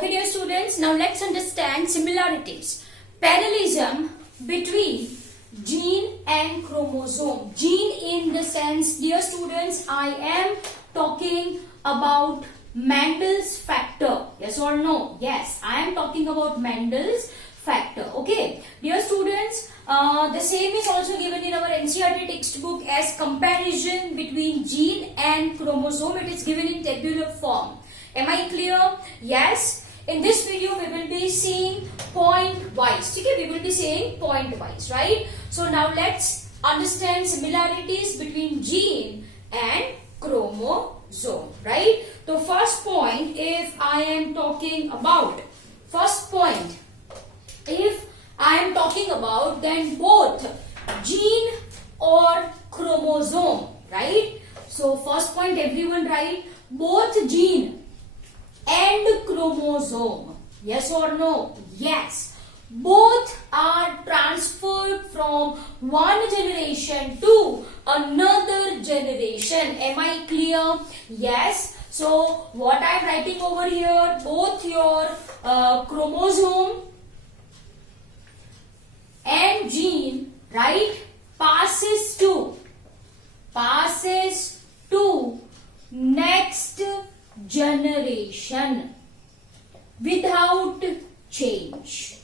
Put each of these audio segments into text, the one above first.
Okay, dear students, now let's understand similarities. Parallelism between gene and chromosome. Gene in the sense, dear students, I am talking about Mendel's factor. Yes or no? Yes, I am talking about Mendel's factor. Okay, dear students, the same is also given in our NCERT textbook as comparison between gene and chromosome. It is given in tabular form. Am I clear? Yes. In this video, we will be seeing point wise. Okay, we will be saying point wise, right? So now let's understand similarities between gene and chromosome, right? So first point, if I am talking about then both gene or chromosome, right? So first point, everyone write both gene and chromosome. Yes or no? Yes. Both are transferred from one generation to another generation. Am I clear? Yes. So what I am writing over here, both your chromosome and gene, right, passes to next generation without change,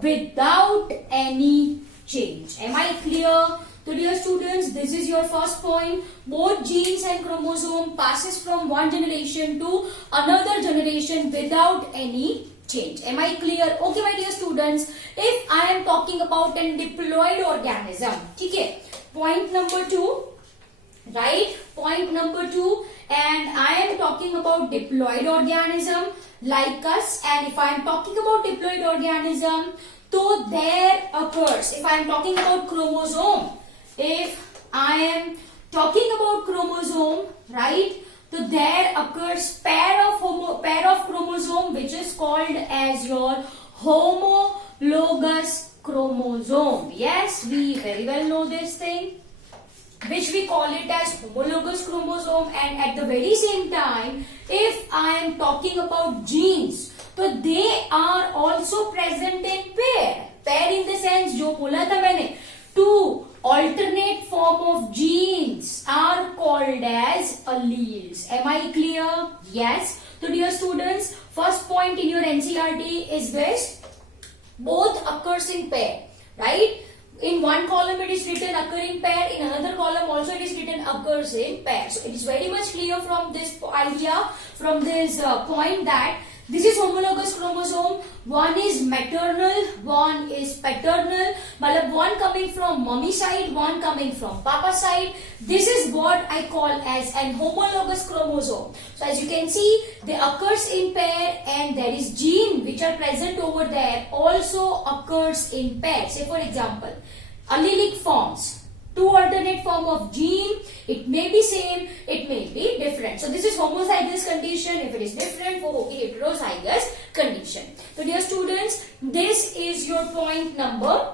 without any change. Am I clear? So dear students, this is your first point. Both genes and chromosome passes from one generation to another generation without any change. Am I clear? Okay, my dear students, if I am talking about a diploid organism, okay, point number 2, right? Point number 2, and I am talking about diploid organism like us, and if I am talking about diploid organism, so there occurs, if I am talking about chromosome, if I am talking about chromosome, right, so there occurs pair of chromosome which is called as your homologous chromosome. Yes, we very well know this thing, which we call it as homologous chromosome. And at the very same time, if I am talking about genes, so they are also present in pair. Pair in the sense, जो बोला था मैंने, two alternate form of genes are called as alleles. Am I clear? Yes. So dear students, first point in your NCERT is this: both occurs in pair, right? In one column it is written occurring pair, in another column also it is written occurs in pair. So it is very much clear from this idea, from this point, that this is homologous chromosome. One is maternal, one is paternal. Matlab one coming from mommy side, one coming from papa side. This is what I call as an homologous chromosome. So as you can see, they occurs in pair, and there is gene which are present over there also occurs in pair. Say for example, allelic forms. Two alternate form of gene, it may be same, it may be different. So this is homozygous condition. If it is different, for heterozygous condition. So dear students, this is your point number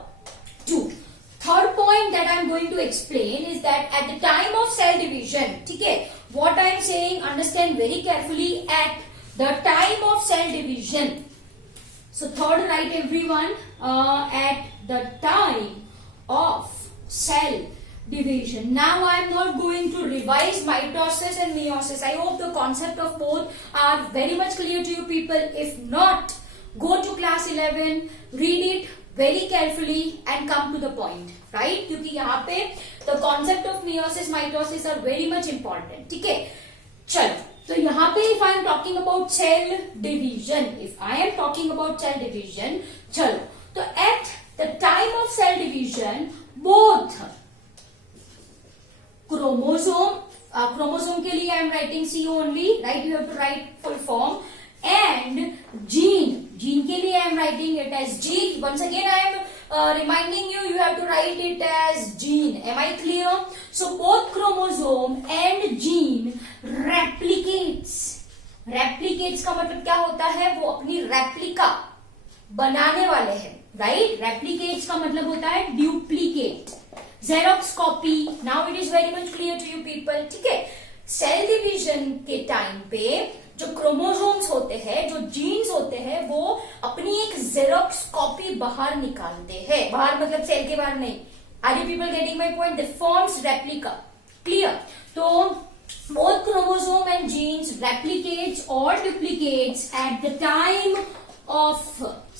2. Third point that I am going to explain is that at the time of cell division, okay, what I am saying, understand very carefully, at the time of cell division. So third, write everyone, at the time of cell division. Now I am not going to revise mitosis and meiosis. I hope the concept of both are very much clear to you people. If not, go to class 11, read it very carefully and come to the point, right? क्योंकि यहाँ पे the concept of meiosis, mitosis are very much important. ठीक है? चलो, तो यहाँ पे if I am talking about cell division, चलो, तो at the time of cell division, both chromosome के लिए I am writing C only, right? You have to write full form. And gene के लिए I am writing it as G. Once again I am reminding you, you have to write it as gene. Am I clear? So both chromosome and gene replicates का मतलब क्या होता है? वो अपनी replica बनाने वाले हैं, right? Replicates का मतलब होता है duplicate, xerox copy. Now it is very much clear to you people. ठीक है? सेल डिवीजन के टाइम पे जो क्रोमोसोम्स होते हैं, जो जीन्स होते हैं, वो अपनी एक जेरोक्स कॉपी बाहर निकालते हैं. बाहर मतलब सेल के बाहर नहीं. Are you people getting my point? They forms replica. Clear? तो both chromosome and genes replicates or duplicates at the time of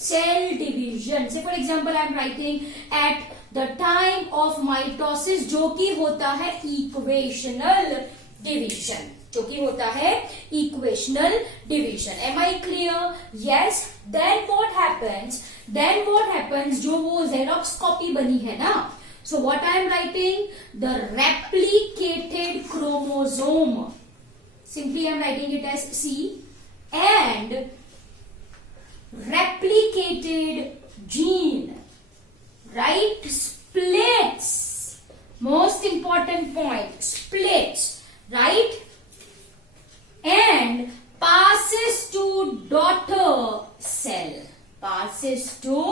cell division. Say for example I am writing at the time of mitosis, जो कि होता है equational division. जो कि होता है equational division. Am I clear? Yes. Then what happens? जो वो xerox copy बनी है ना, so what I am writing? The replicated chromosome. Simply I am writing it as C, and replicated gene, right? Splits. Most important point. Splits, right? And passes to daughter cell. Passes to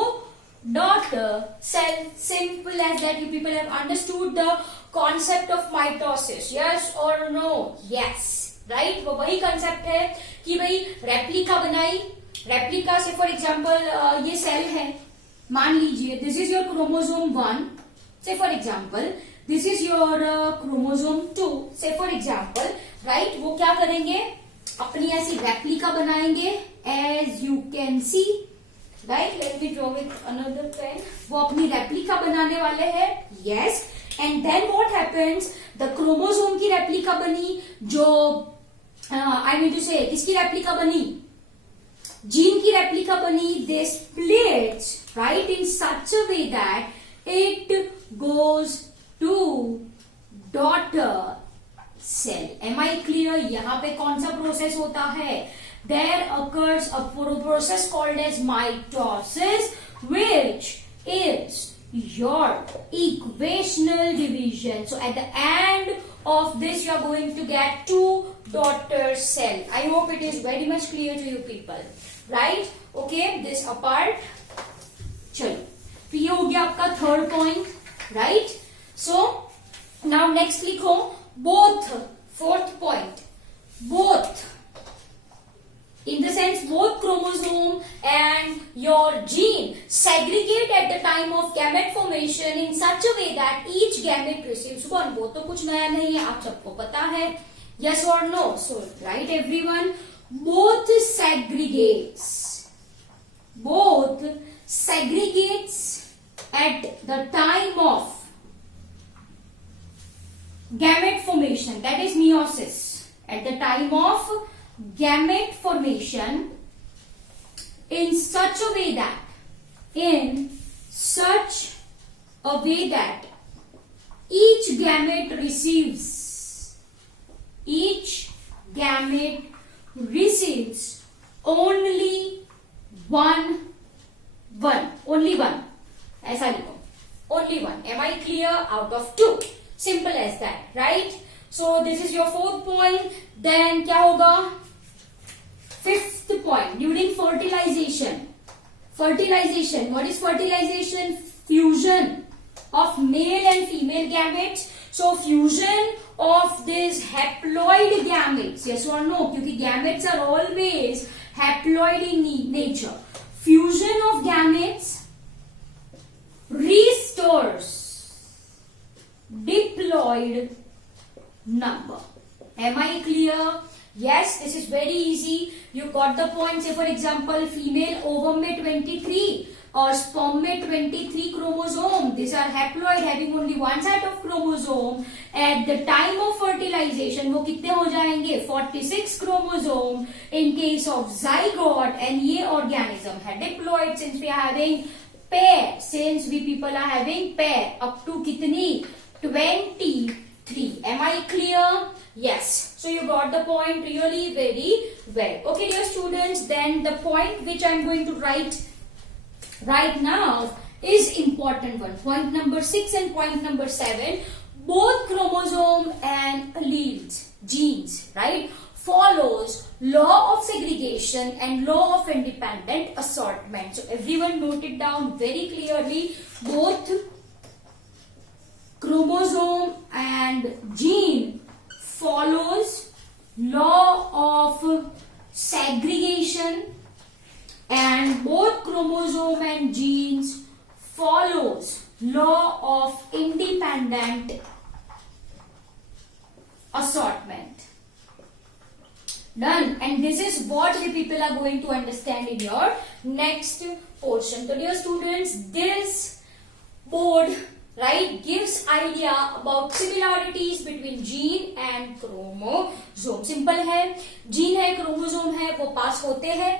daughter cell. Simple as that. You people have understood the concept of mitosis. Yes or no? Yes. Right? वो वही concept है कि भाई replica बनाई. Replica से for example ये cell है, मान लीजिए दिस इज योर क्रोमोसोम 1. से for example this is your chromosome 2. से फॉर एग्जाम्पल राइट, वो क्या करेंगे? अपनी ऐसी रेप्लिका बनाएंगे. As you can see, right, let me draw with another pen. वो अपनी रेप्लिका बनाने वाले हैं. Yes. And then what happens? The chromosome की रेप्लिका बनी, जो आई मीन टू से किसकी रेप्लिका बनी? जीन की रेप्लिका बनी. They splits, right, in such a way that it goes to daughter cell. Am I clear? यहां पे कौन सा प्रोसेस होता है? There occurs a process called as mitosis, which is your equational division. So at the end of this, you are going to get two daughter cell. I hope it is very much clear to you people, right? Okay, this apart. चलो, तो ये हो गया आपका third point, right? So now next लिखो both. Fourth point, both. In the sense, both chromosome and your gene segregate at the time of gamete formation in such a way that each gamete receives one. वो तो कुछ नया नहीं है, आप सबको पता है. Yes or no? So right everyone, both segregates. Both segregates at the time of gamete formation. That is meiosis. At the time of gamete formation in such a way that each gamete receives only one. ऐसा लिखो, only one. Am I clear? Out of two. Simple as that, right? So this is your fourth point. Then क्या होगा? Fifth point, during fertilization. What is fertilization? Fusion of male and female gametes. So fusion of these haploid gametes. Yes or no? क्योंकि gametes are always haploid in nature. Fusion of gametes restores diploid number. Am I clear? Yes, this is very easy. You got the point. Say for example, female ovum में 23 और sperm में 23 chromosome. These are haploid, having only one set of chromosome. At the time of fertilization, वो कितने हो जाएंगे? 46 chromosome. In case of zygote, and ये organism है diploid, since we are having pair. Since we people are having pair up to कितनी? 23. Am I clear? Yes. So you got the point really very well. Okay, dear students, then the point which I am going to write right now is important one. Point number 6 and point number 7. Both chromosome and alleles, genes, right, follows law of segregation and law of independent assortment. So everyone note it down very clearly. Both chromosome and gene follows law of segregation, and both chromosome and genes follows law of independent assortment. Done. And this is what the people are going to understand in your next portion. So dear students, this board, right, gives idea about similarities between gene and chromosome. Simple है, gene है, chromosome है, वो pass होते हैं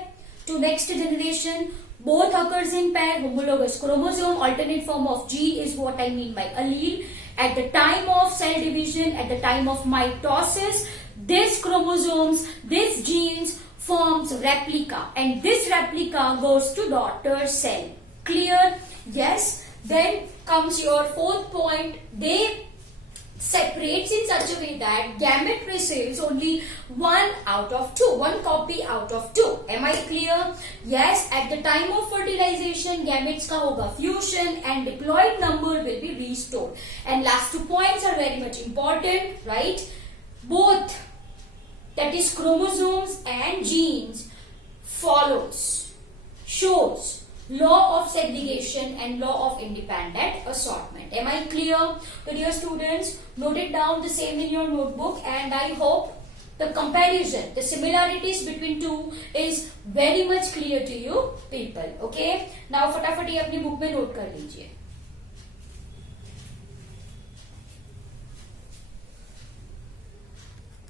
to next generation. Both occurs in pair, homologous chromosome. Alternate form of gene is what I mean by allele. At the time of cell division, at the time of mitosis, this chromosomes, this genes forms replica, and this replica goes to daughter cell. Clear? Yes. Then comes your fourth point. They separates in such a way that gamete receives only one out of two, one copy out of two. Am I clear? Yes. At the time of fertilization, gametes का होगा fusion and diploid number will be restored. And last 2 points are very much important, right? Both, that is chromosomes and genes, shows law of segregation and law of independent assortment. Am I clear? So dear students, note it down the same in your notebook, and I hope the comparison, the similarities between two is very much clear to you people. Okay? Now फटाफट ये अपनी book में note कर लीजिए.